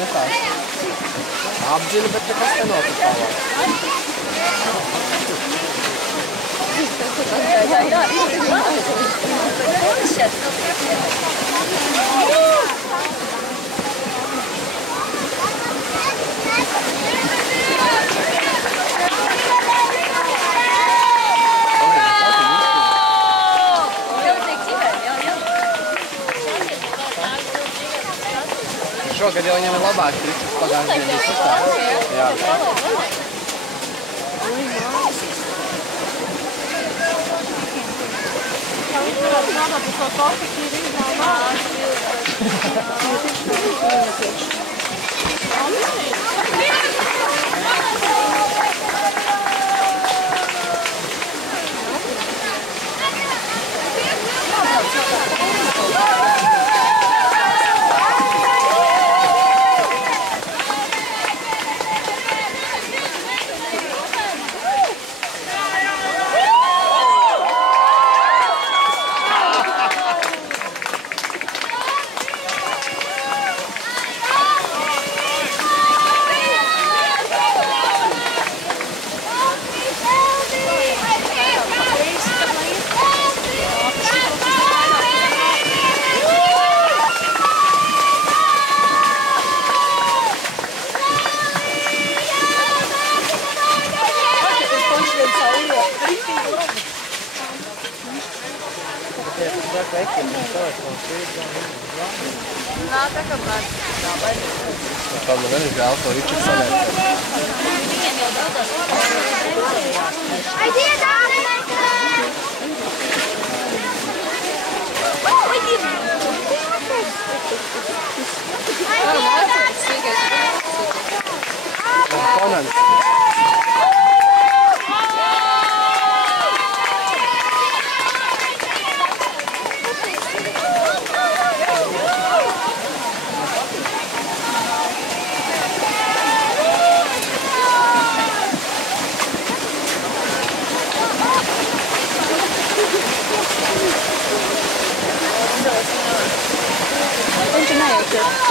nesās. Apzina, bet nekas nenotiek tālāk. Šogad jau viņam ir labāk triks, pagājušajā dienā bija sliktāks. Jā. Tam gan ir žēl to Riču sanēt. Konants.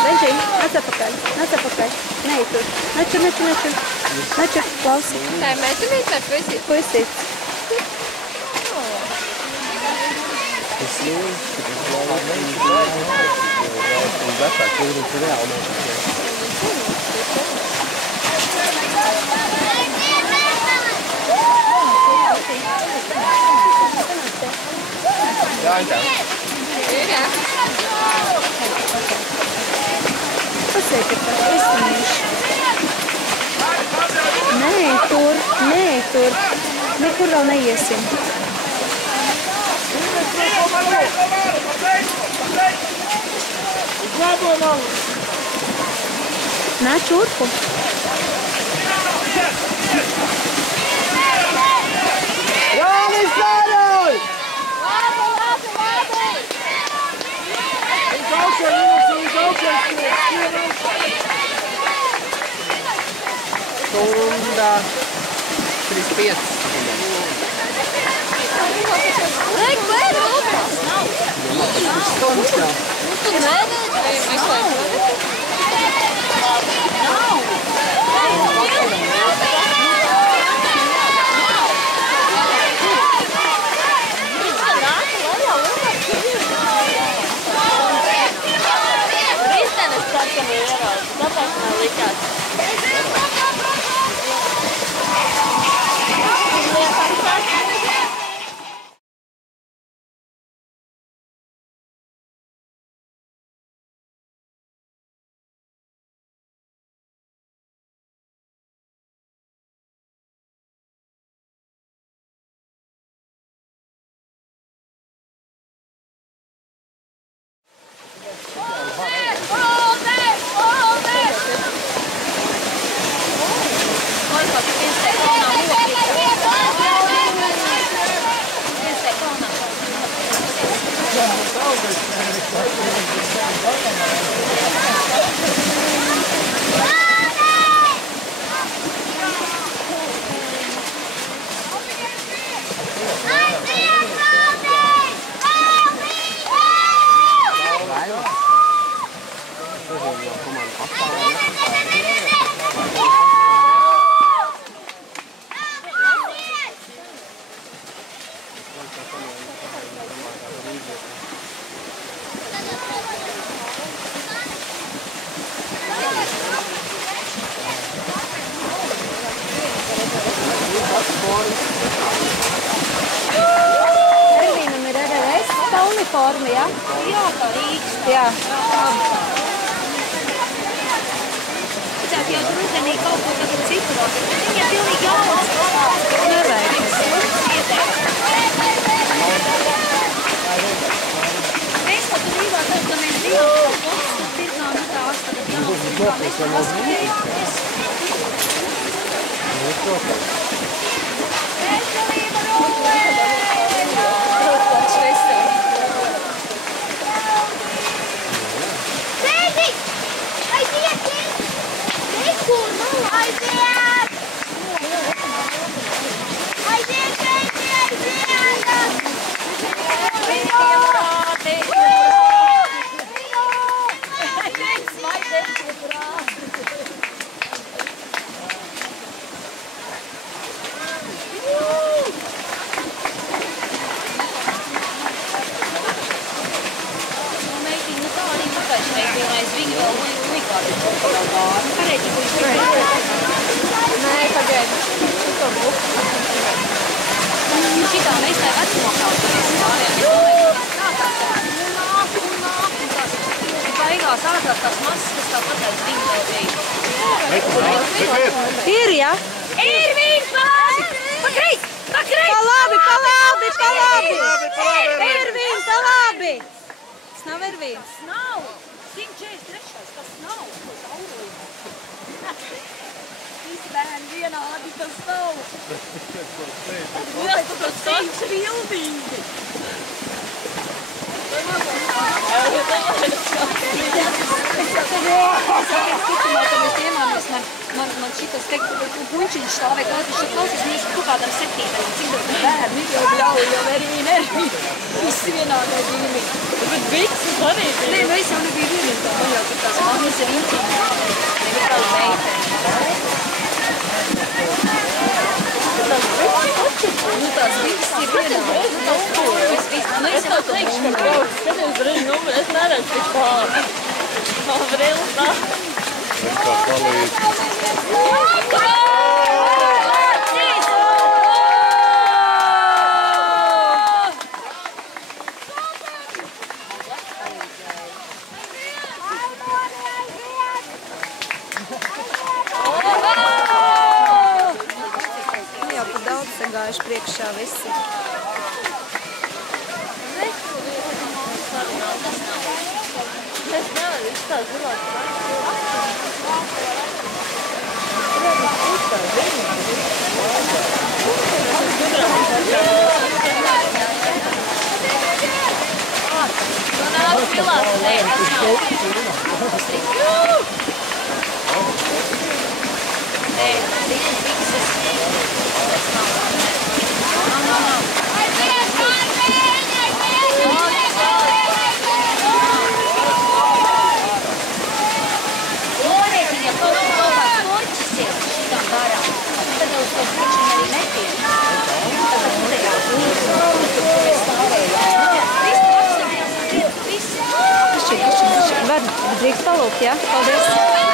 Benži, nāc atpakaļ, neiet tur. Nečur, klausi. Tā ir meitenīte vai puisīt? Puisīt. Tas jūtas, ka tas vēl vecāk, jo viņš ir reāli nošķiet. Jā, tā. Ir, jā. Pasēk, ka tā izskanīši. Nē, tur. Nekur vēl neiesim. Nāc urpu. Jānis Zāļoj! Stunda 35. Liek, vēr, lūpas nav. Stundas jau. Tu neredz, vai meklēt? Kristenes sarkanu ieraudu, tāpēc man likās. forma, jā? Jā, tā Rīgas. Jā. Vajadzētu jau rudenī kaut ko tagad citu vēl, bet viņam pilnīgi jauns. Nevajag. Mēs pat brīvā tad, ka mēs bijām kaut kods, tad pirkām tās tagad jauns. Mēs paskatījāmies. Veselība rullē! Tēti! Aiziet! Kur nav? Aiziet! Aiziet, tēti! Aiziet! Nē, pagaidi. Šitā mēs tā vecumā kausimies stāvjām. Baigās ārkārt tās masas, kas tā pateic viņa vēl bija. Ir, jā? Irvīns, pakrīt! Pakrīt! Pa labi! Irvīns, pa labi! Tas nav Irvīns. Nav! 143. Tas nav! Visi bērni vienādi, tas nav! Liels, tu tas ceļš ir ildīgi! Man šitas teikt, puņčiņš stāvēja gāzi, šeit klausies, mēs kaut kādam 7. cik daudz bērni jau bļauj, jau arī nervi. Visi vienādai zīmī. Bet bikses arī bija. Nē, mēs jau nebija vienīgi tā, man jau tur tās mammas ir intīmi. Nevis tāda meiteni. Nu tās bikses ir vienādas. Nu tās kurves viss. Nu es jau teikšu, ka brauc. Skaties, reiz numuri, es neredzu tik pāri. Man vrils tā. Es kā palīdzu. Jau pa daudz sagājuši priekšā visi. Es nevaru, es tā zilās. Tu nāc pilās, nē, tas nav. Nē, citas bikses. Tas nav. Nav. Aiziet, Mārtiņ! Lorētiņa, kaut kāds loķis ir šitām garām. Tad uz to pučiņu arī netiek. Tad turējās līdzi. Mēs stāvējām. Visi apstāvējās. Visi. Var drīkst palūkt, jā? Paldies.